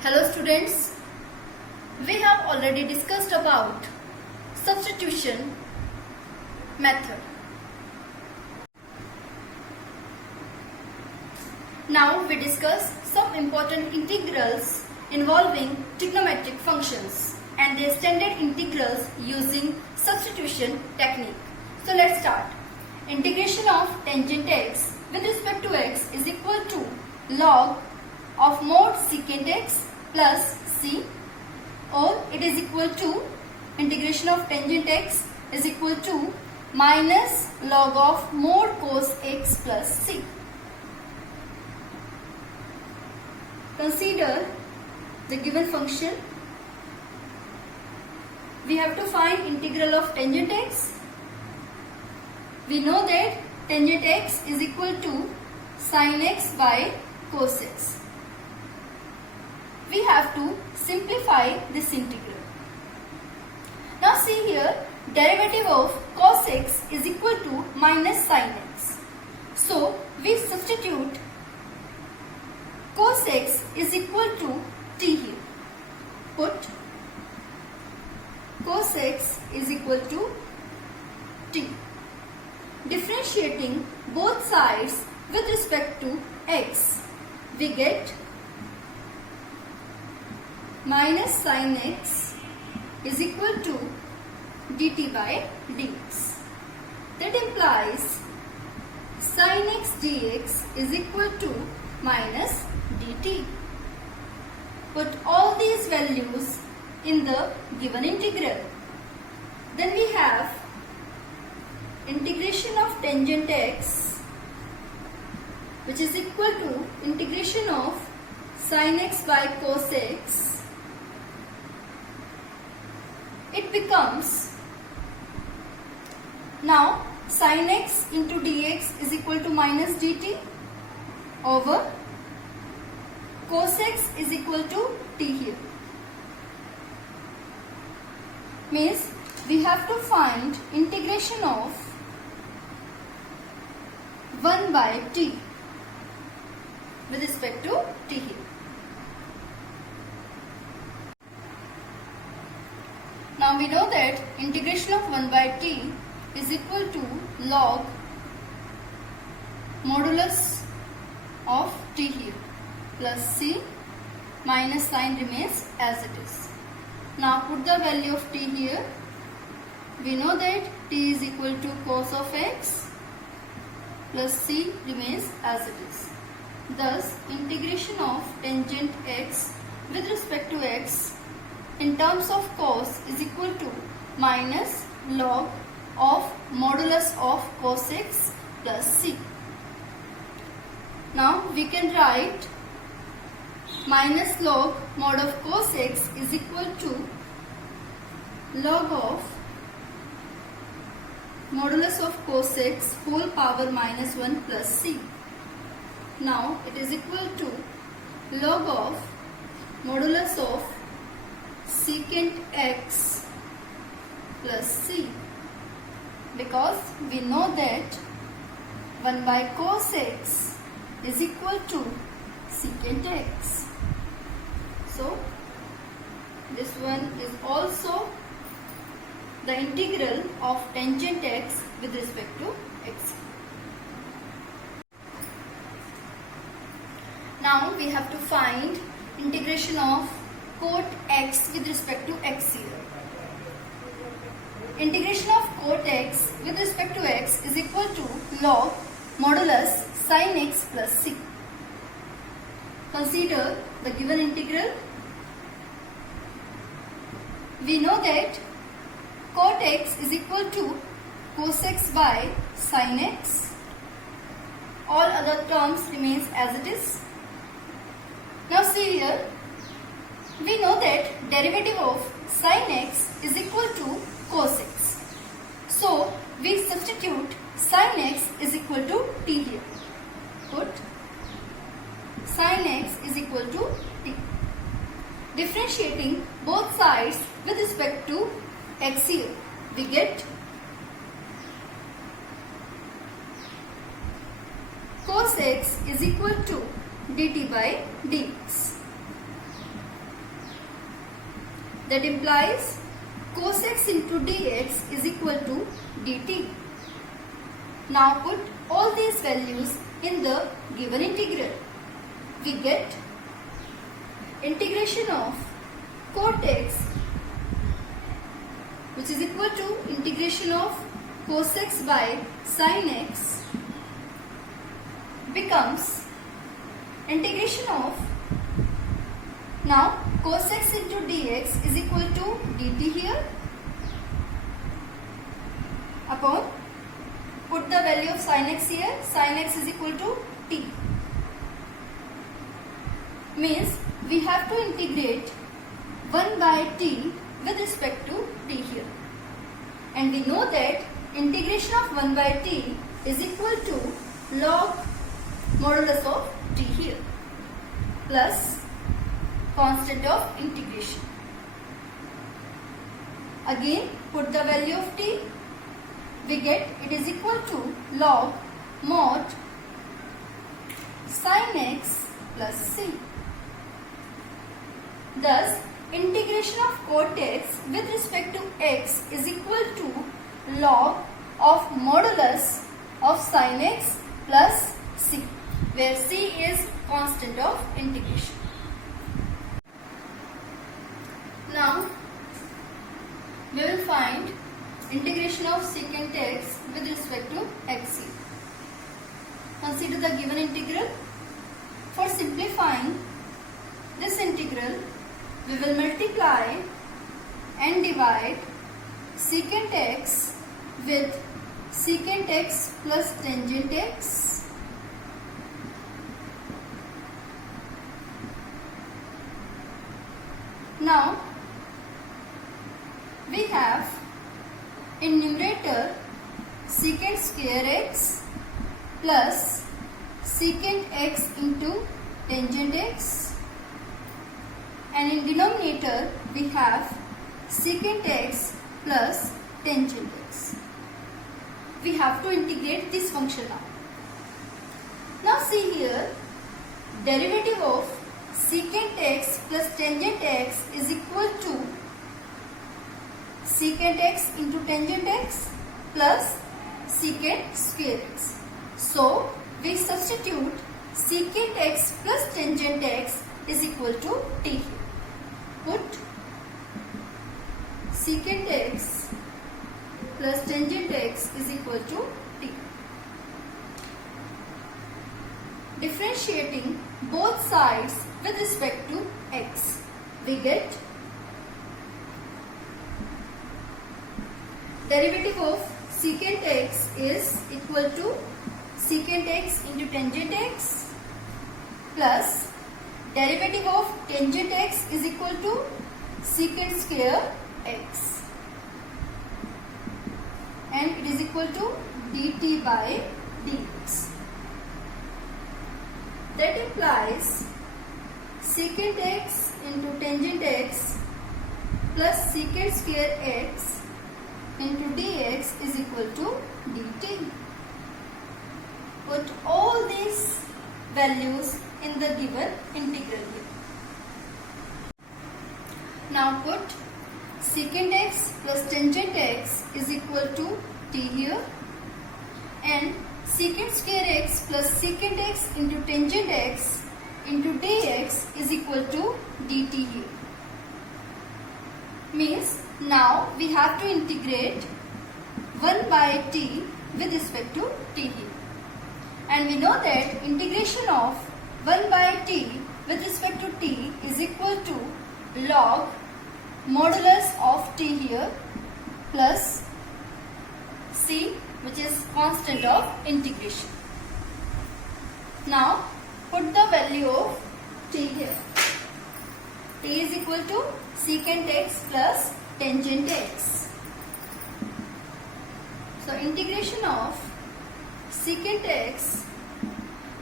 Hello students, we have already discussed about substitution method. Now we discuss some important integrals involving trigonometric functions and their standard integrals using substitution technique. So let's start. Integration of tangent x with respect to x is equal to log of mod secant x plus c, or it is equal to integration of tangent x is equal to minus log of mod cos x plus c. Consider the given function. We have to find integral of tangent x. We know that tangent x is equal to sin x by cos x. We have to simplify this integral. Now see here, derivative of cos x is equal to minus sin x. So we substitute cos x is equal to t here. Put cos x is equal to t. Differentiating both sides with respect to x, we get minus sin x is equal to dt by dx. That implies sin x dx is equal to minus dt. Put all these values in the given integral. Then we have integration of tangent x, which is equal to integration of sin x by cos x. It becomes now sin x into dx is equal to minus dt over cos x is equal to t here. Means we have to find integration of 1 by t with respect to t here. Now we know that integration of 1 by t is equal to log modulus of t here plus c minus sign remains as it is. Now put the value of t here. We know that t is equal to cos of x plus c remains as it is. Thus integration of tangent x with respect to x in terms of cos is equal to minus log of modulus of cos x plus c. Now we can write minus log mod of cos x is equal to log of modulus of cos x whole power minus 1 plus c. Now it is equal to log of modulus of secant x plus c, because we know that 1 by cos x is equal to secant x. So this one is also the integral of tangent x with respect to x. Now we have to find integration of cot x with respect to x here. Integration of cot x with respect to x is equal to log modulus sin x plus c. Consider the given integral. We know that cot x is equal to cos x by sin x. All other terms remains as it is. Now see here, we know that derivative of sin x is equal to cos x. So we substitute sin x is equal to t here. Put sin x is equal to t. Differentiating both sides with respect to x here, we get cos x is equal to dt by dx. That implies cos x into dx is equal to dt. Now put all these values in the given integral. We get integration of cot x, which is equal to integration of cos x by sin x, becomes integration of, now cos x into dx is equal to dt here, upon, put the value of sin x here, sin x is equal to t. Means we have to integrate 1 by t with respect to t here. And we know that integration of 1 by t is equal to log modulus of t here plus constant of integration. Again put the value of t, we get it is equal to log mod sin x plus c. Thus integration of cot x with respect to x is equal to log of modulus of sin x plus c, where c is constant of integration. Now we will find integration of secant x with respect to xc. Consider the given integral. For simplifying this integral, we will multiply and divide secant x with secant x plus tangent x. Now we have in numerator secant square x plus secant x into tangent x, and in denominator we have secant x plus tangent x. We have to integrate this function now. Now see here, derivative of secant x plus tangent x is equal to secant x into tangent x plus secant square x. So we substitute secant x plus tangent x is equal to t here. Put secant x plus tangent x is equal to t. Differentiating both sides with respect to x, we get derivative of secant x is equal to secant x into tangent x plus derivative of tangent x is equal to secant square x, and it is equal to dt by dx. That implies secant x into tangent x plus secant square x into dx is equal to dt. Put all these values in the given integral here. Now put secant x plus tangent x is equal to t here, and secant square x plus secant x into tangent x into dx is equal to dt here. Means now we have to integrate 1 by t with respect to t here. And we know that integration of 1 by t with respect to t is equal to log modulus of t here plus c, which is constant of integration. Now put the value of t here. T is equal to secant x plus tangent x. So integration of secant x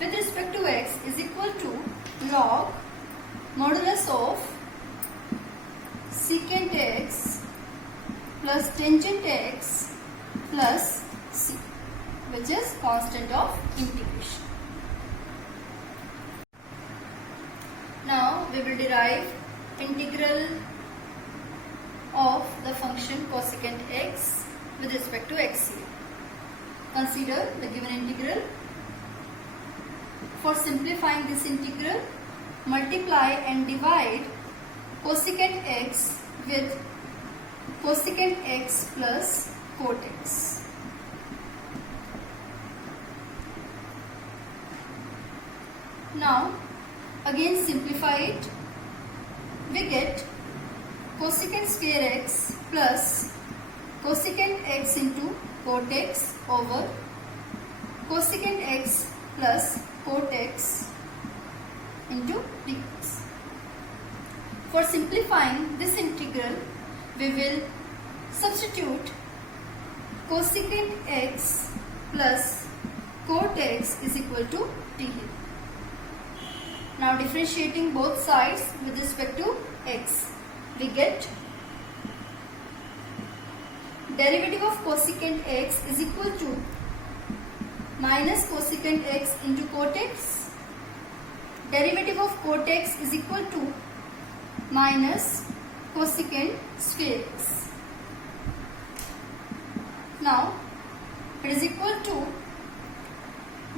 with respect to x is equal to log modulus of secant x plus tangent x plus c, which is constant of integration. Now we will derive integral of the function cosecant x with respect to xc. Consider the given integral. For simplifying this integral, multiply and divide cosecant x with cosecant x plus cot x. Now again simplify it. We get cosecant square x plus cosecant x into cot x over cosecant x plus cot x into dx. For simplifying this integral, we will substitute cosecant x plus cot x is equal to t here. Now differentiating both sides with respect to x, we get derivative of cosecant x is equal to minus cosecant x into cot x. Derivative of cot x is equal to minus cosecant square x. Now it is equal to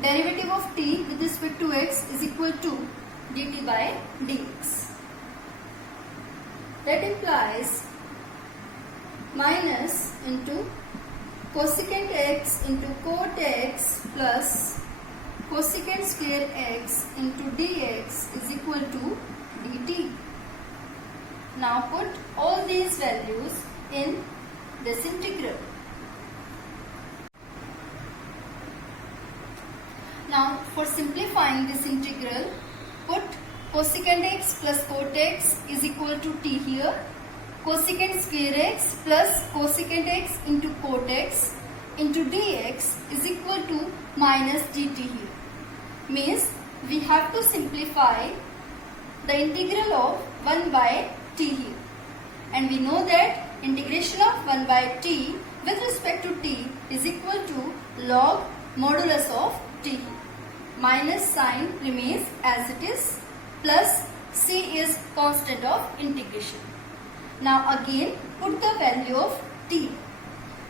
derivative of t with respect to x is equal to dt by dx. That implies minus into cosecant x into cot x plus cosecant square x into dx is equal to dt. Now put all these values in this integral. Now for simplifying this integral, put cosecant x plus cot x is equal to t here. Cosecant square x plus cosecant x into cot x into dx is equal to minus dt here. Means we have to simplify the integral of 1 by t here. And we know that integration of 1 by t with respect to t is equal to log modulus of t. Minus sign remains as it is, plus c is constant of integration. Now again put the value of t.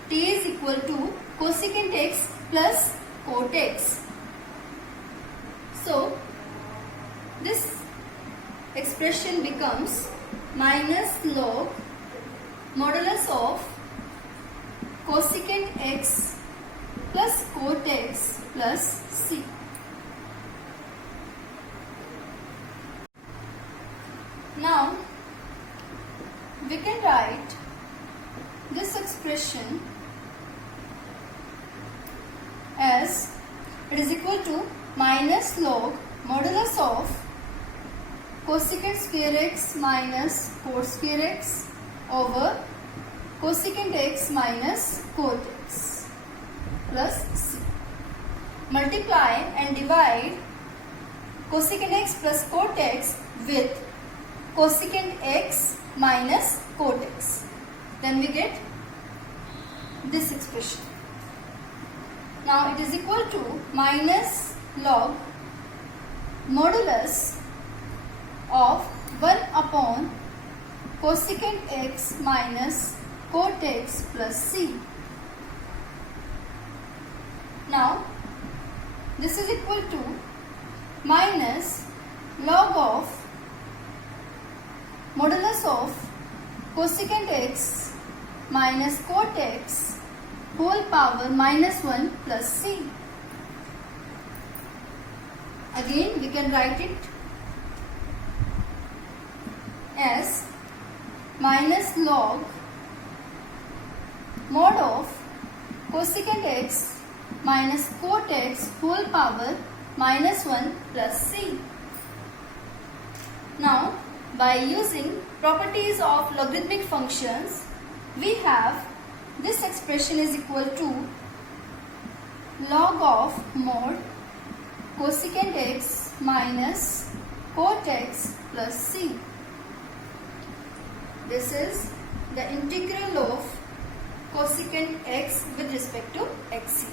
T is equal to cosecant x plus cot x. So this expression becomes minus log modulus of cosecant x plus cot x plus c. Now we can write this expression as it is equal to minus log modulus of cosecant square x minus cot square x over cosecant x minus cot x plus c. Multiply and divide cosecant x plus cot x with cosecant x minus cot x. Then we get this expression. Now it is equal to minus log modulus of 1 upon cosecant x minus cot x plus c. Now this is equal to minus log of modulus of cosecant x minus cot x whole power minus 1 plus c. Again we can write it as minus log mod of cosecant x minus cot x whole power minus 1 plus c. Now by using properties of logarithmic functions, we have this expression is equal to log of mod cosecant x minus cot x plus c. This is the integral of cosecant x with respect to xc.